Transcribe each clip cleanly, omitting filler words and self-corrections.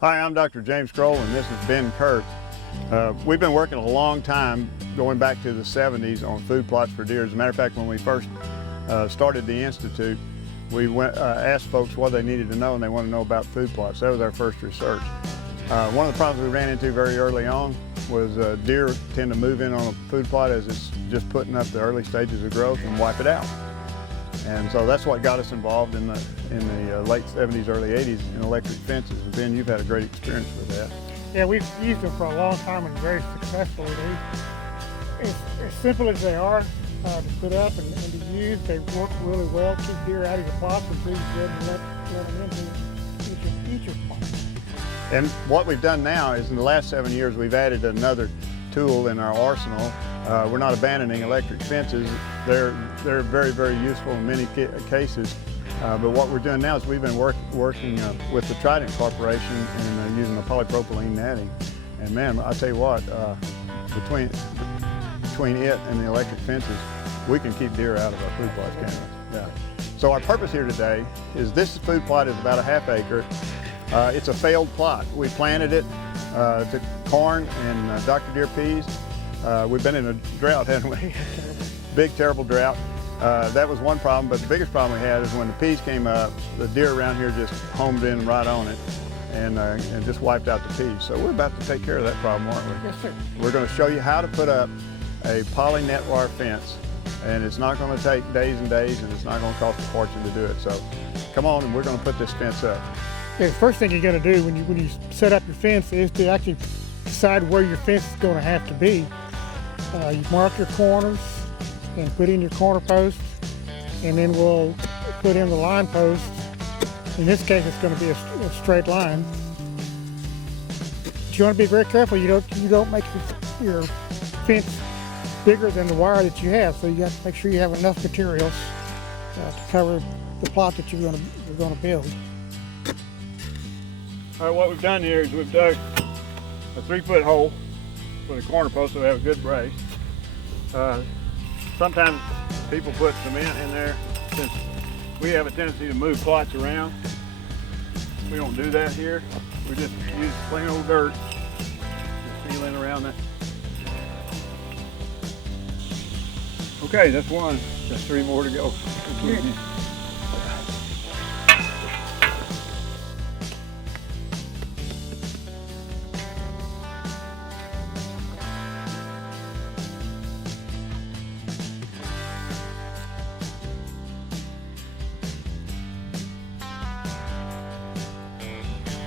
Hi, I'm Dr. James Kroll, and this is Ben Koerth. We've been working a long time, going back to the 70s, on food plots for deer. As a matter of fact, when we first started the Institute, we asked folks what they needed to know, and they wanted to know about food plots. That was our first research. One of the problems we ran into very early on was deer tend to move in on a food plot as it's just putting up the early stages of growth and wipe it out. And so that's what got us involved in the late 70s, early 80s in electric fences. Ben, you've had a great experience with that. Yeah, we've used them for a long time and very successfully. As simple as they are to put up and to use, they work really well. Keep deer out of your plots and trees good and let them into each your plot. And what we've done now is in the last 7 years we've added another tool in our arsenal. We're not abandoning electric fences. They're very, very useful in many cases. But what we're doing now is we've been working with the Trident Corporation and using the polypropylene netting. And man, I'll tell you what, between it and the electric fences, we can keep deer out of our food plots, can't we? Yeah. So our purpose here today is this food plot is about a ½ acre. It's a failed plot. We planted it to corn and Dr. Deer peas. We've been in a drought, haven't we? Big, terrible drought. That was one problem, but the biggest problem we had is when the peas came up, the deer around here just homed in right on it and just wiped out the peas. So we're about to take care of that problem, aren't we? Yes, sir. We're going to show you how to put up a polynet wire fence, and it's not going to take days and days, and it's not going to cost a fortune to do it. So come on, and we're going to put this fence up. Yeah, the first thing you're going to do when you set up your fence is to actually decide where your fence is going to have to be. You mark your corners and put in your corner posts, and then we'll put in the line post. In this case, it's going to be a straight line. But you want to be very careful. You don't make your fence bigger than the wire that you have. So you have to make sure you have enough materials to cover the plot that you're going to build. All right, what we've done here is we've dug a 3-foot hole for the corner post so we have a good brace. Sometimes people put cement in there. Since we have a tendency to move plots around, we don't do that here. We just use plain old dirt, just sealing around that. Okay, that's one. There's 3 more to go.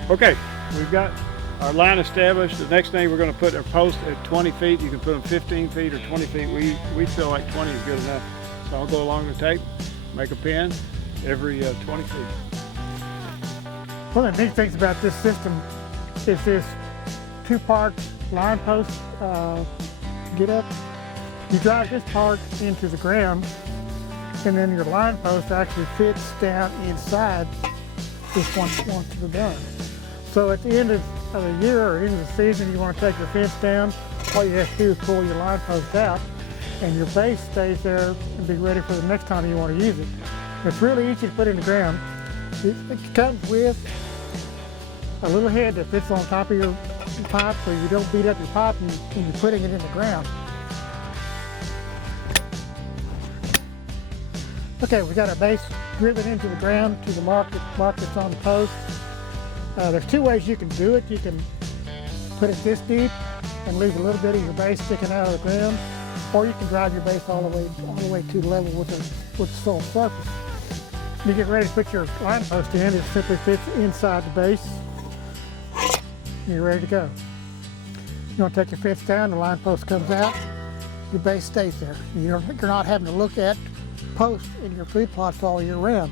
Okay, we've got our line established. The next thing we're going to put a post at 20 feet. You can put them 15 feet or 20 feet. We feel like 20 is good enough. So I'll go along the tape, make a pin every 20 feet. One of the neat things about this system is this 2-part line post get up. You drive this part into the ground, and then your line post actually fits down inside this once you're done. So at the end of the year or end of the season, you want to take your fence down, all you have to do is pull your line post out, and your base stays there and be ready for the next time you want to use it. It's really easy to put in the ground. It comes with a little head that fits on top of your pipe so you don't beat up your pipe when you're putting it in the ground. Okay, we got our base driven into the ground to the mark that's on the post. There's 2 ways you can do it. You can put it this deep and leave a little bit of your base sticking out of the ground, or you can drive your base all the way to the level with the soil surface. When you get ready to put your line post in, it simply fits inside the base, and you're ready to go. You want to take your fence down, the line post comes out, your base stays there. You're not having to look at posts in your food plots all year round.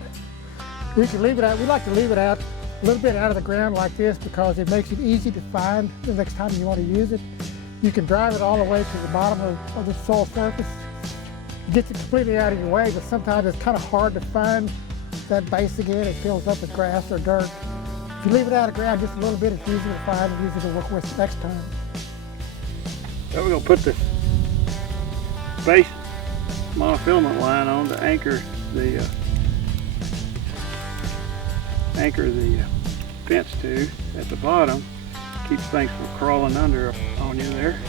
You can leave it out. We like to leave it out a little bit out of the ground like this because it makes it easy to find the next time you want to use it. You can drive it all the way to the bottom of the soil surface. It gets it completely out of your way, but sometimes it's kind of hard to find that base again. It fills up with grass or dirt. If you leave it out of the ground just a little bit, it's easier to find and easier to work with next time. Now we're going to put the base monofilament line on to anchor the fence to. at the bottom. Keeps things from crawling under on you there.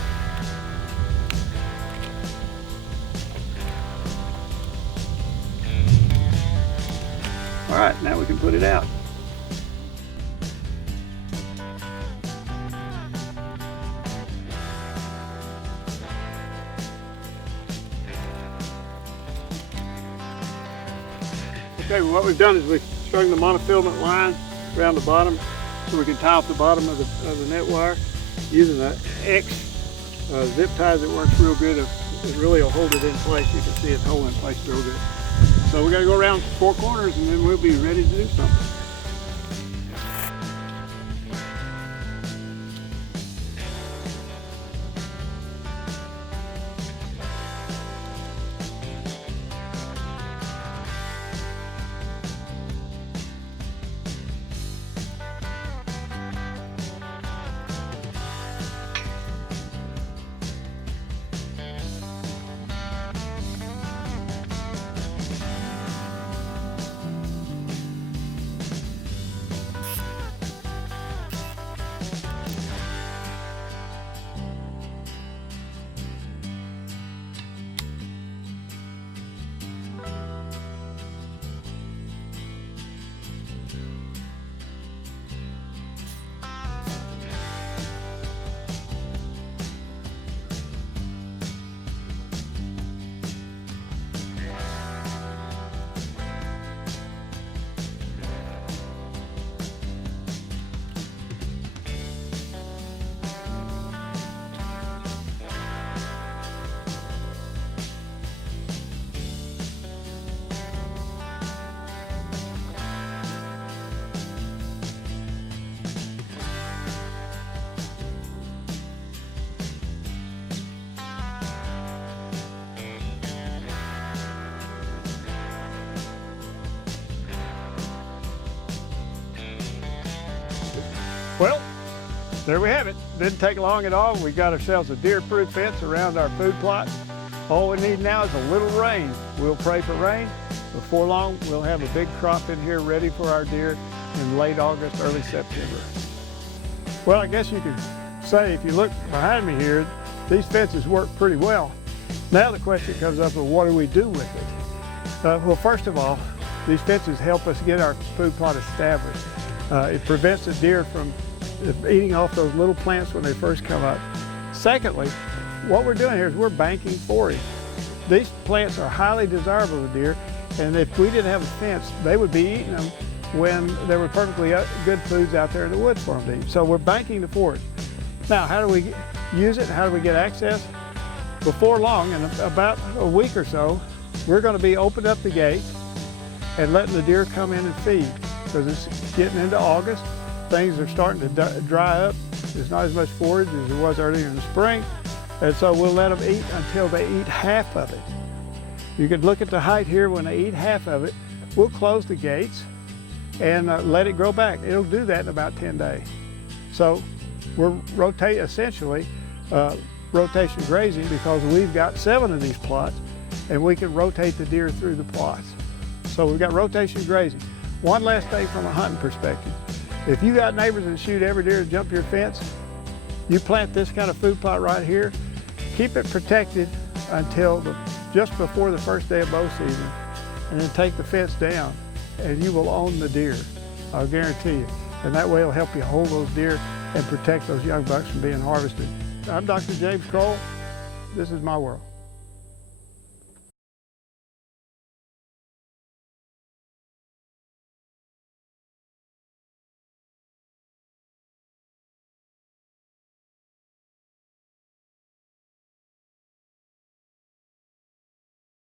All right, now we can put it out. Okay, well, what we've done is we've strung the monofilament line around the bottom so we can tie off the bottom of the net wire using an X zip ties that works real good. It really will hold it in place. You can see it's holding in place real good. So we got to go around 4 corners and then we'll be ready to do something. Well, there we have it. Didn't take long at all. We got ourselves a deer-proof fence around our food plot. All we need now is a little rain. We'll pray for rain. Before long, we'll have a big crop in here ready for our deer in late August, early September. Well, I guess you could say, if you look behind me here, these fences work pretty well. Now the question comes up of what do we do with it? Well, first of all, these fences help us get our food plot established. It prevents the deer from eating off those little plants when they first come up. Secondly, what we're doing here is we're banking forage. These plants are highly desirable to deer, and if we didn't have a fence, they would be eating them when there were perfectly good foods out there in the woods for them to eat. So we're banking the forage. Now, how do we use it? How do we get access? Before long, in about a week or so, we're going to be opening up the gates and letting the deer come in and feed, because it's getting into August. Things are starting to dry up. There's not as much forage as there was earlier in the spring. And so we'll let them eat until they eat half of it. You could look at the height here. When they eat half of it, we'll close the gates and let it grow back. It'll do that in about 10 days. So we're essentially rotation grazing, because we've got 7 of these plots and we can rotate the deer through the plots. So we've got rotation grazing. One last thing from a hunting perspective. If you got neighbors that shoot every deer to jump your fence, you plant this kind of food plot right here, keep it protected until just before the first day of bow season, and then take the fence down, and you will own the deer, I'll guarantee you. And that way it'll help you hold those deer and protect those young bucks from being harvested. I'm Dr. James Kroll. This is my world.